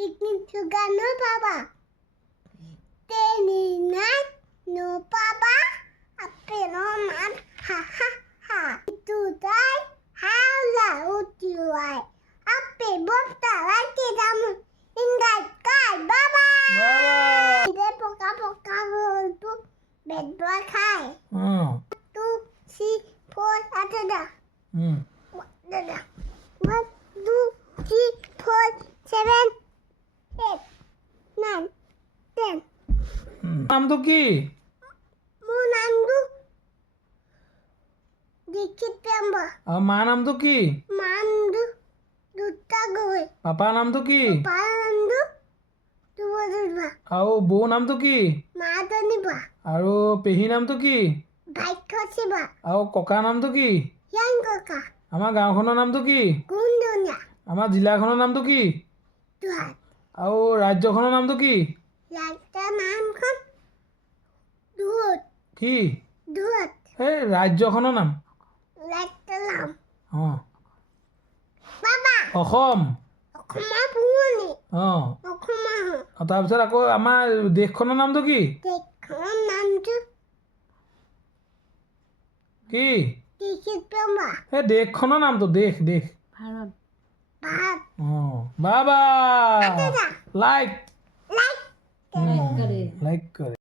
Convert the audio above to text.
Itu kan no papa. Teningan no papa. Apa no man? Ha ha ha. Itu tay. Hala utiwai. Apa bota lagi kamu? Ingat kai baba. Baba. Ide poka poka itu bedua kai. Tu si four ada dah. Ada. 1, 2, 3, 4, 7, 8, 9, 10. নাম তো কি? মোৰ নামটো দীক্ষিত পেম্বা। আৰু মাৰ নামটো কি? নামটো দুটা গৈ। পাপাৰ নামটো কি? পাপাৰ নামটো দুবজুৰবা। আৰু বৌ নামটো কি? মাতনিবা। আৰু পেহী নামটো কি? ভাগ্যশীবা। আৰু ককাৰ নামটো কি? ইয়াং ককা। আমাৰ গাঁওখনৰ নামটো কি? গুণদনীয়া। আমাৰ জিলাখনৰ নামটো কি? দুহাত। আৰু ৰাজ্যখনৰ নামটো কি? ৰাজ্যৰ নামখন দুহত। কি? দুহত। এই ৰাজ্যখনৰ নাম। ৰাজ্যৰ নাম। অঁ বাবা। অসম। অসমৰ পুৰণি। অঁ অসমৰ তাৰপিছত আকৌ আমাৰ দেশখনৰ নামটো কি? দেশখনৰ নামটো কি? দীক্ষিত পেম্বা। এই দেশখনৰ নামটো দেশ দেশ। ভাৰত। অঁ বাবা দাদা। লাইক লাইক লাইক কৰে